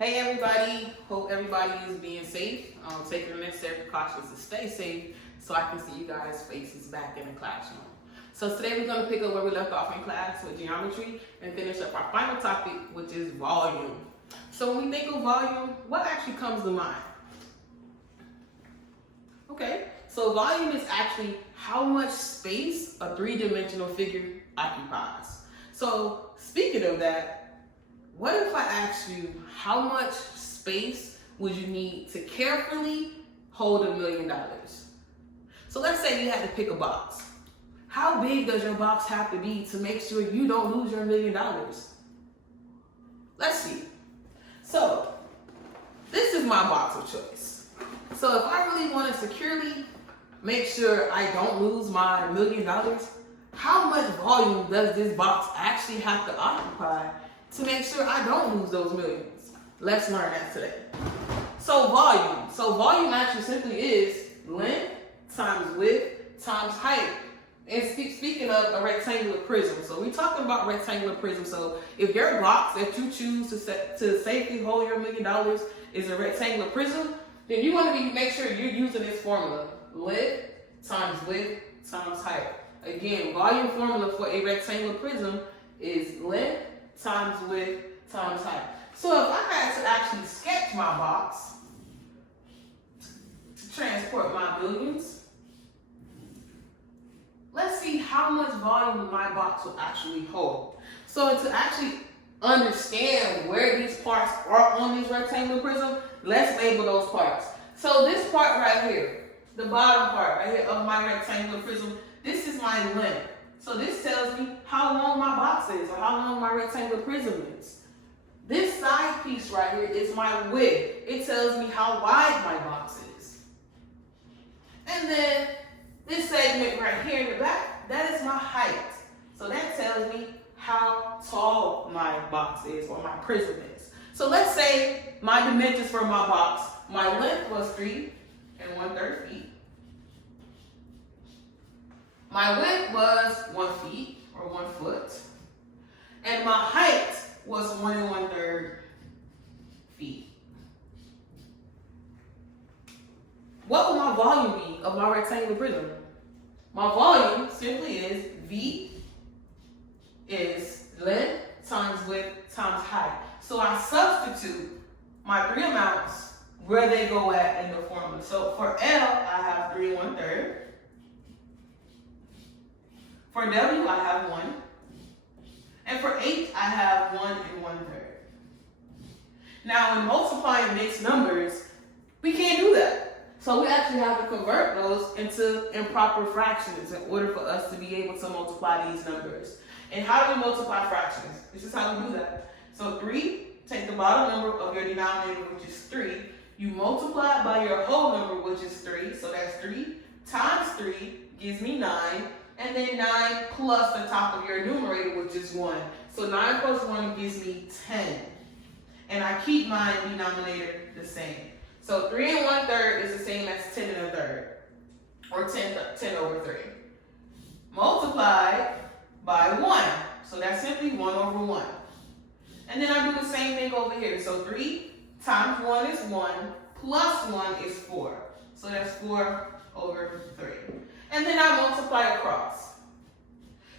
Hey everybody, hope everybody is being safe. Taking the necessary precautions to stay safe so I can see you guys' faces back in the classroom. So today we're going to pick up where we left off in class with geometry and finish up our final topic, which is volume. So when we think of volume, what actually comes to mind? Okay, so volume is actually how much space a three-dimensional figure occupies. So speaking of that, what if I asked you how much space would you need to carefully hold $1 million? So let's say you had to pick a box. How big does your box have to be to make sure you don't lose your $1 million? Let's see. So this is my box of choice. So if I really want to securely make sure I don't lose my $1 million, how much volume does this box actually have to occupy to make sure I don't lose those millions? Let's learn that today. So volume actually simply is length times width times height. And speaking of a rectangular prism, so we're talking about rectangular prism. So if your box that you choose to safely hold your $1 million is a rectangular prism, then you want to make sure you're using this formula: length times width times height. Again, volume formula for a rectangular prism is length times width times height. So if I had to actually sketch my box to transport my billions, let's see how much volume my box will actually hold. So to actually understand where these parts are on this rectangular prism, let's label those parts. So this part right here, the bottom part right here of my rectangular prism, this is my length. So this tells me how long my box is, or how long my rectangular prism is. This side piece right here is my width. It tells me how wide my box is. And then this segment right here in the back, that is my height. So that tells me how tall my box is, or my prism is. So let's say my dimensions for my box, my length was 3 1/3 feet. My width was 1 feet, or 1 foot. And my height was 1 1/3 feet. What will my volume be of my rectangular prism? My volume simply is V is length times width times height. So I substitute my three amounts where they go at in the formula. So for L, I have 3 1/3. For W, I have 1. And for H, I have 1 1/3. Now, when multiplying mixed numbers, we can't do that. So we actually have to convert those into improper fractions in order for us to be able to multiply these numbers. And how do we multiply fractions? This is how we do that. So 3, take the bottom number of your denominator, which is 3. You multiply it by your whole number, which is 3. So that's 3 times 3 gives me 9. And then 9 plus the top of your numerator, which is 1. So 9 plus 1 gives me 10. And I keep my denominator the same. So 3 1/3 is the same as 10 1/3. Or 10 over 3. Multiplied by 1. So that's simply 1 over 1. And then I do the same thing over here. So 3 times 1 is 1. Plus 1 is 4. So that's 4 over 3. And then I multiply across.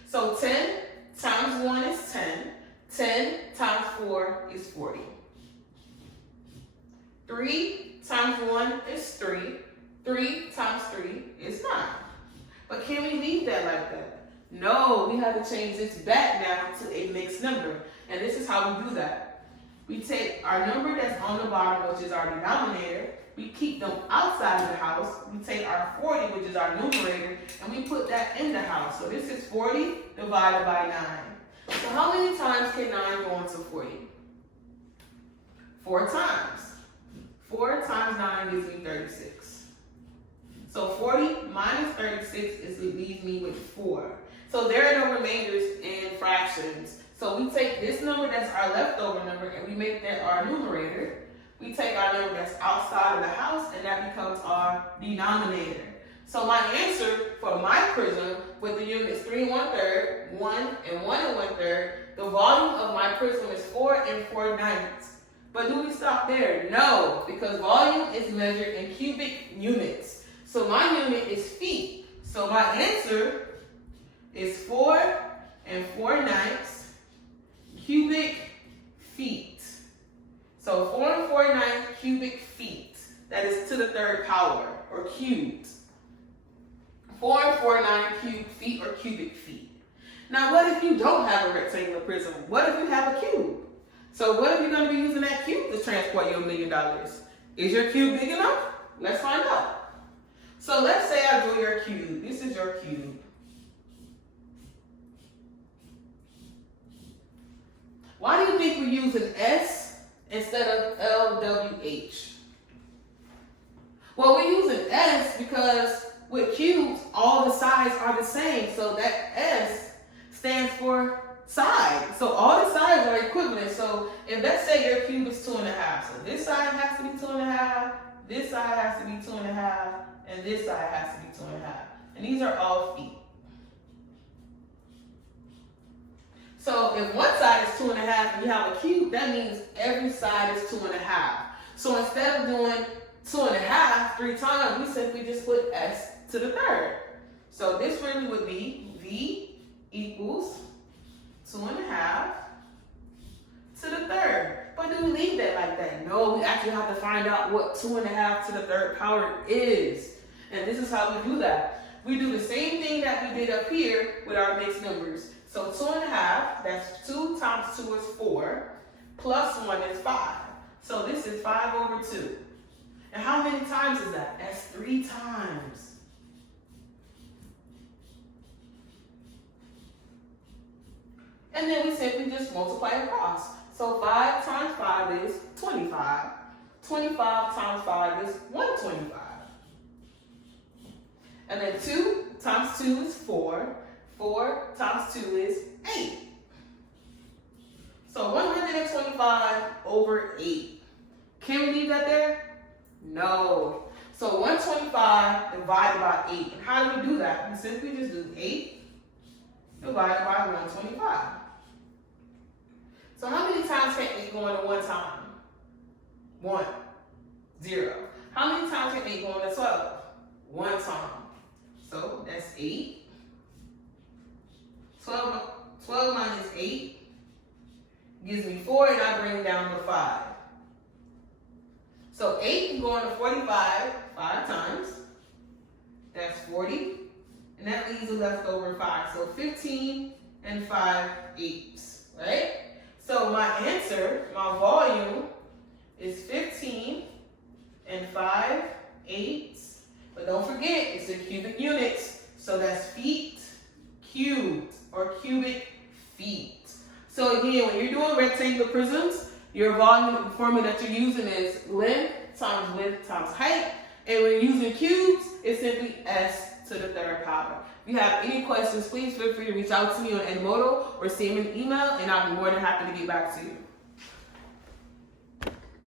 So 10 times 1 is 10. 10 times 4 is 40. 3 times 1 is 3. 3 times 3 is 9. But can we leave that like that? No, we have to change this back down to a mixed number. And this is how we do that. We take our number that's on the bottom, which is our denominator. We keep them outside of the house. We take our 40, which is our numerator, and we put that in the house. So this is 40 divided by 9. So how many times can 9 go into 40? 4 times. 4 times 9 gives me 36. So 40 minus 36 leaves me with 4. So there are no remainders in fractions. So we take this number that's our leftover number, and we make that our numerator. We take our number that's outside of the house, and that becomes our denominator. So my answer for my prism with the units 3 1/3, 1 and 1 1/3, the volume of my prism is 4 4/9. But do we stop there? No, because volume is measured in cubic units. So my unit is feet. So my answer is 4 4/9 cubic feet. So 4 4/9 cubic feet. That is to the third power, or cubed. 4 4/9 cubic feet, or cubic feet. Now what if you don't have a rectangular prism? What if you have a cube? So what if you're going to be using that cube to transport your $1 million? Is your cube big enough? Let's find out. So let's say I drew your cube. This is your cube. Why do you think we use an S instead of LWH? Well, we use an S because with cubes, all the sides are the same. So that S stands for side. So all the sides are equivalent. So if let's say your cube is 2.5, so this side has to be 2.5, this side has to be 2.5, and this side has to be 2.5. And these are all feet. So if one side is 2.5 and you have a cube, that means every side is 2.5. So instead of doing 2.5 3 times, we simply just put S to the third. So this really would be V equals 2.5 to the third. But do we leave that like that? No, we actually have to find out what 2.5 to the third power is. And this is how we do that. We do the same thing that we did up here with our mixed numbers. So 2.5, that's 2 times 2 is 4, plus 1 is 5. So this is 5 over 2. And how many times is that? That's 3 times. And then we simply just multiply across. So 5 times 5 is 25. 25 times 5 is 125. And then 2 times 2 is 4. 4 times 2 is 8. So 125 over 8. Can we leave that there? No. So 125 divided by 8. And how do we do that? We simply just do 8 divided by 125. So how many times can 8 go into 1 time? 1. 0. How many times can 8 go into 12? 1 time. So that's 8. 12 minus 8 gives me 4, and I bring down to 5. So 8 can go into 45 5 times. That's 40. And that leaves a leftover 5. So 15 and 5 eighths, right? So my answer, my volume, is 15 and 5 eighths. But don't forget, it's in cubic units. So that's feet cubed, or cubic feet. So again, when you're doing rectangular prisms, your volume formula that you're using is length times width times height. And when you're using cubes, it's simply S to the third power. If you have any questions, please feel free to reach out to me on Edmodo or send me an email, and I'll be more than happy to get back to you.